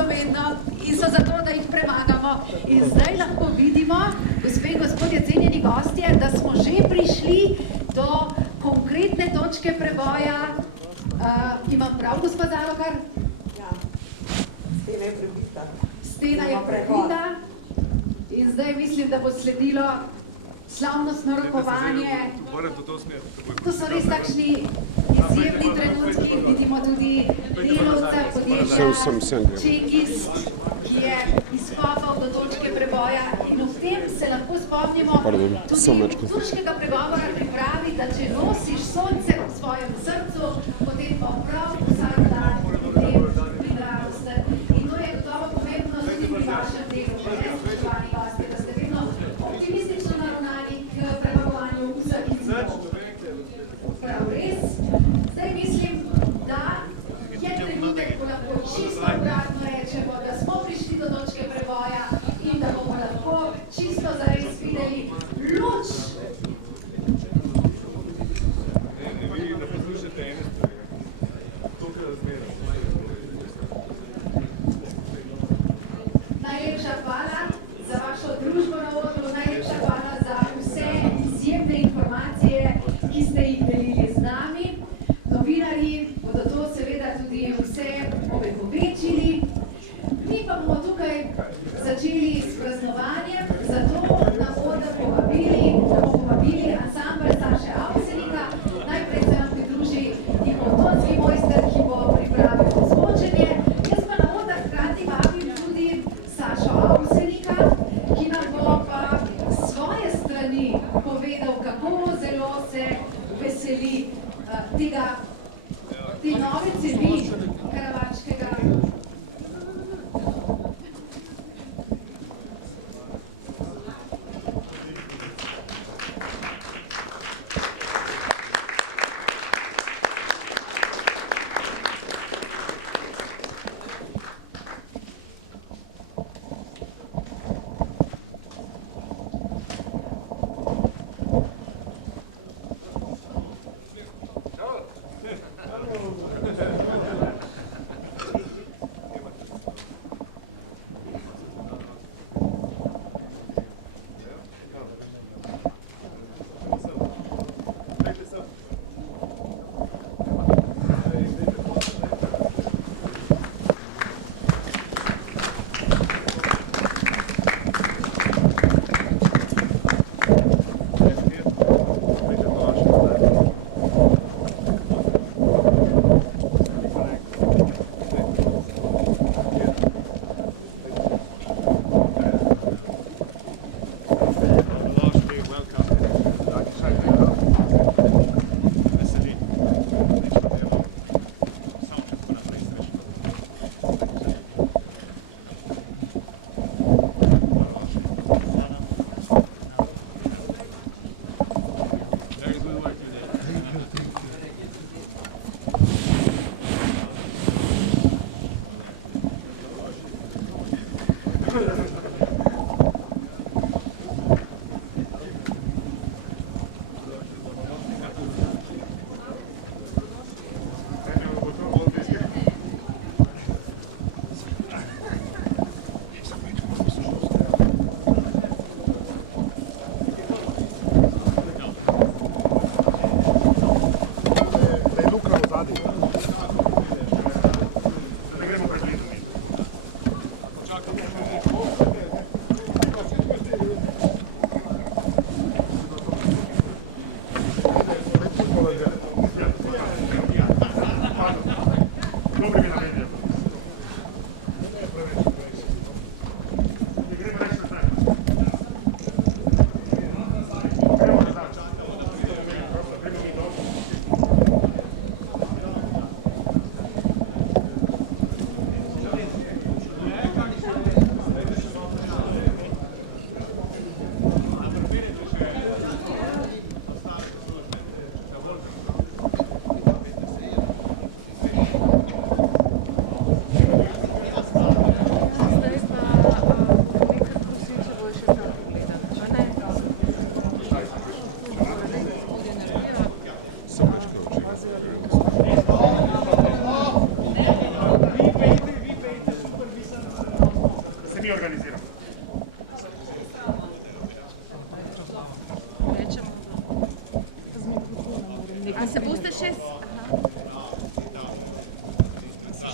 so vedno in so zato, da jih premagamo. In zdaj lahko vidimo, gospe in gospodje, cenjeni gostje, da smo že prišli do konkretne točke preboja. Imam prav, gospod Zalokar? Ja, stena je prebita. Stena je prebita in zdaj mislim, da bo sledilo slavnostno rokovanje. To so res takšni izjemni trenutki. Vidimo tudi delavca podjetja Čekist, ki je izkopal do točke preboja in ob tem se lahko spomnimo tudi turškega pregovora pripravi, da če nosiš sonce v svojem srcu, potem pa prav vsak dan potem pridravosti. In to je gotovo pomembno tudi pri vašem delu, spoštovani gostje, da ste vedno optimistično naravnani k premagovanju vseh izzivov. Prav res. Zdaj mislim, da je trenutek, ko lahko čisto obratno rečemo, da smo prišli do točke preboja in da bomo lahko čisto zares videli luč. Najlepša hvala za vašo družbo na odru, najlepša hvala za vse izjemne informacije, ki ste jih delili z nami. Novinarji bodo to seveda tudi vse ovekovečili. Mi pa bomo tukaj začeli s praznovanjem, zato nam bodo povabili ansambel Saše Avsenika. Najprej se nam pridruži njihov tonski mojster, ki bo pripravil zvočenje. Jaz pa na oder hkrati vabim tudi Sašo Avsenika, ki nam bo pa s svoje strani povedal, kako zelo se veseli te nove cevi Karavačkega.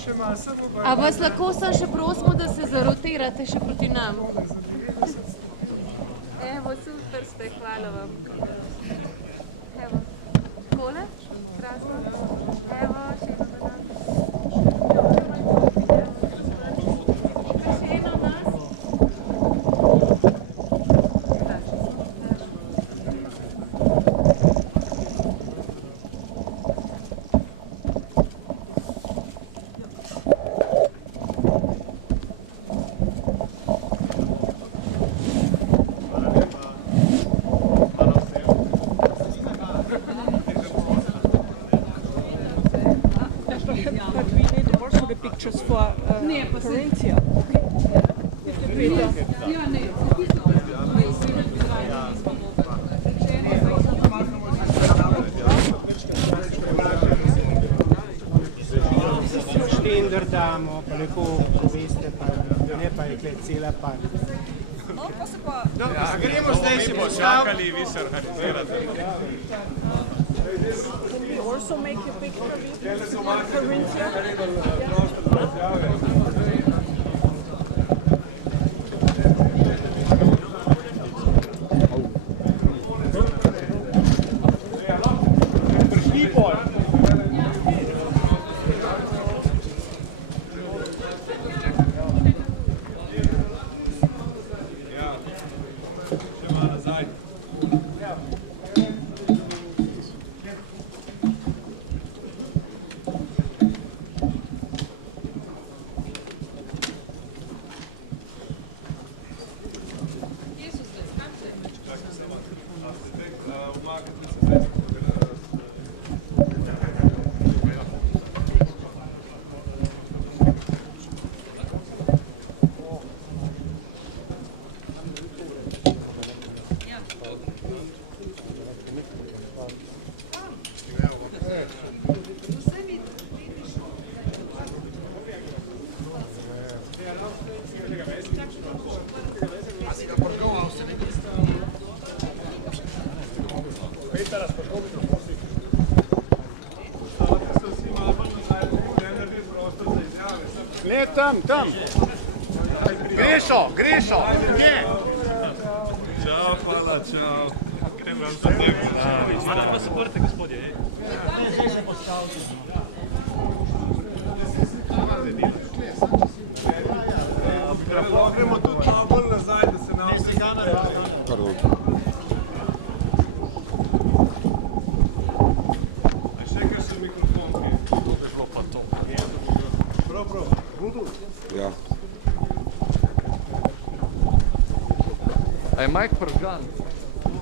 A vas lahko še prosimo, da se zarotirate še proti nam? Evo, super ste, hvala vam. Evo, kole? Krasno. Evo, še eno za nas. Še eno nas. Damo, pa lepo poveste, pa ne pa je cela par. No, pa se pa... Ja, gremo zdaj si bo čakali, vi se organizirate. Also make a picture of it. Corinthia. Ne, tam. Grešo. Ne. Čau, hvala, čau. Grem vam za tebe. Imate pa suporte, gospodje, gremo tudi malo bolj nazaj, da se nam vse gane. Ja. A je Mike pržgan?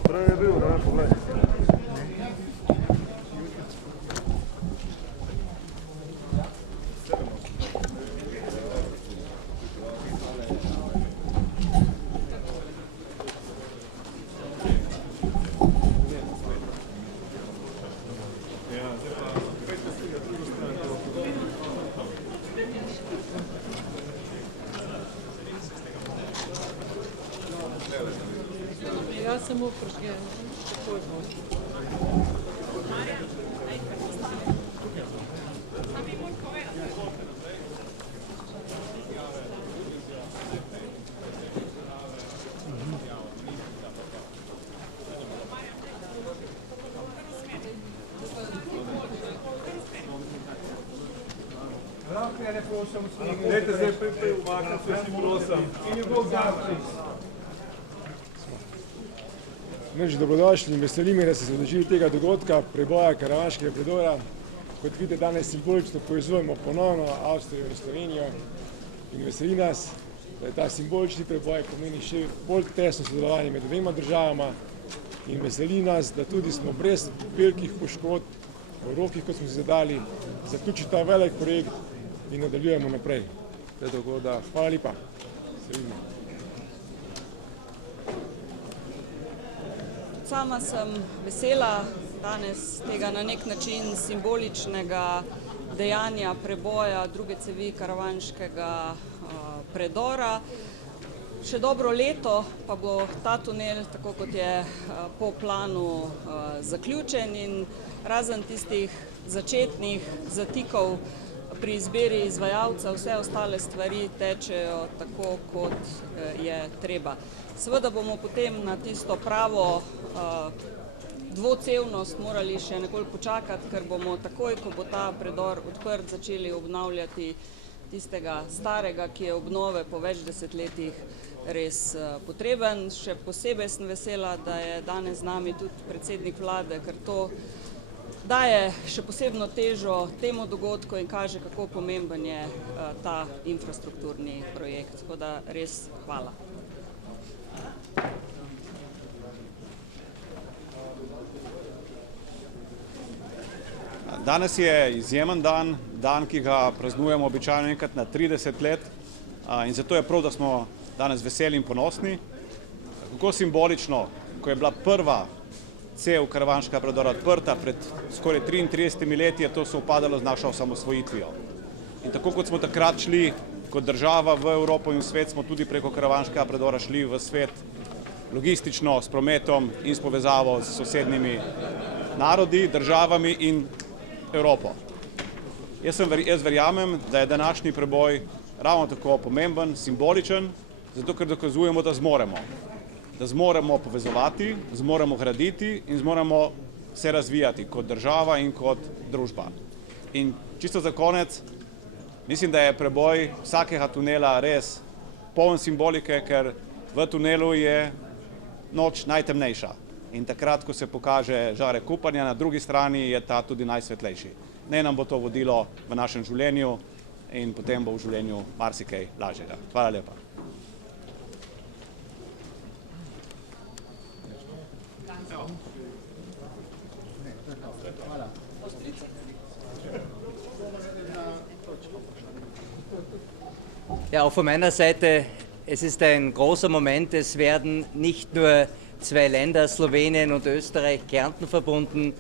Prej je bil, ne, pogled. Ja samo pržgen. Tako je bolj. Dajte zdaj priprej umakati, vsi prosim. In je Bog zapri. Dobrodošli in veseli me, da ste se odločili tega dogodka, preboja karavanškega predora. Kot vidite, danes simbolično povezujemo ponovno Avstrijo in Slovenijo in veseli nas, da je ta simbolični preboj pomeni še bolj tesno sodelovanje med dvema državama in veseli nas, da tudi smo brez velikih poškodb v rokih, kot smo si zadali, zaključili ta velik projekt in nadaljujemo naprej. Tako da, hvala lepa. Se vidimo. Sama sem vesela danes tega na nek način simboličnega dejanja preboja druge cevi karavanškega predora. Še dobro leto pa bo ta tunel, tako kot je po planu, zaključen in razen tistih začetnih zatikov pri izbiri izvajalca vse ostale stvari tečejo tako, kot je treba. Seveda bomo potem na tisto pravo dvocevnost morali še nekoliko počakati, ker bomo takoj, ko bo ta predor odprt, začeli obnavljati tistega starega, ki je obnove po več desetletjih res potreben. Še posebej sem vesela, da je danes z nami tudi predsednik vlade, ker to daje še posebno težo temu dogodku in kaže, kako pomemben je ta infrastrukturni projekt. Tako da res hvala. Danes je izjemen dan, dan, ki ga praznujemo običajno enkrat na 30 let in zato je prav, da smo danes veseli in ponosni. Kako simbolično, ko je bila prva cev karavanškega predora odprta pred skoraj 33 leti, je to sovpadalo z našo osamosvojitvijo. In tako kot smo takrat šli kot država v Evropo in v svet, smo tudi preko karavanškega predora šli v svet logistično, s prometom in s povezavo s sosednjimi narodi, državami in Evropo. Jaz verjamem, da je današnji preboj ravno tako pomemben, simboličen, zato ker dokazujemo, da zmoremo. Da zmoremo povezovati, zmoremo graditi in zmoremo se razvijati kot država in kot družba. In čisto za konec, mislim, da je preboj vsakega tunela res poln simbolike, ker v tunelu je noč najtemnejša. In takrat, ko se pokaže žarek upanja, na drugi strani je ta tudi najsvetlejši. Ne nam bo to vodilo v našem življenju in potem bo v življenju marsikaj lažjega. Hvala lepa. Ja, auch von meiner Seite, es ist ein großer Moment. Es werden nicht nur zwei Länder, Slowenien und Österreich, Kärnten verbunden.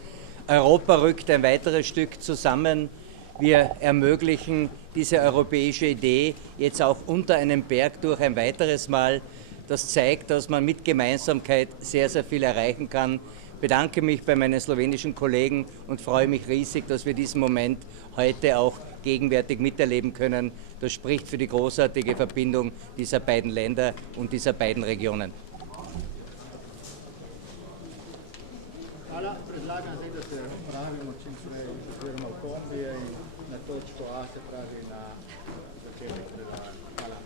Europa rückt ein weiteres Stück zusammen. Wir ermöglichen diese europäische Idee jetzt auch unter einem Berg durch ein weiteres Mal. Das zeigt, dass man mit Gemeinsamkeit sehr, sehr viel erreichen kann. Ich bedanke mich bei meinen slowenischen Kollegen und freue mich riesig, dass wir diesen Moment heute auch gegenwärtig miterleben können. Das spricht für die großartige Verbindung dieser beiden Länder und dieser beiden Regionen. Hvala, predlagam zdaj, da se odpravimo čim prej oziroma v kombije in na točko A, se pravi na začetek predavanja. Hvala.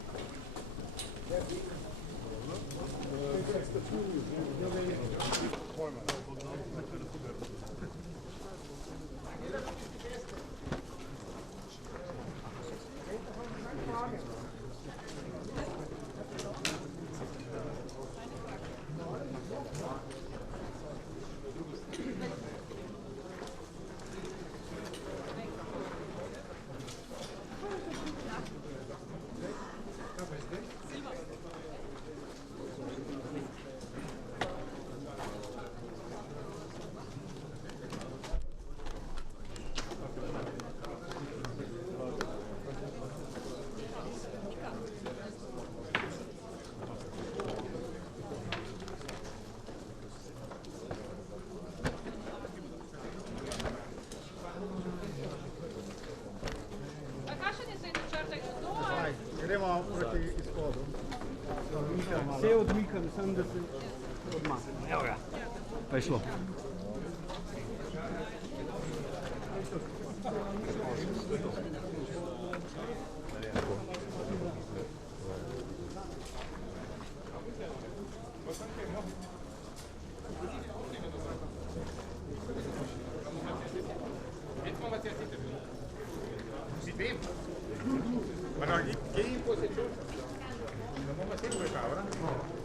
Gremo proti izhodu. Vse odmikam, sem da se odmaknem. Evo ga, pa je šlo. Ma no, chi in posizione? Non mi sembra,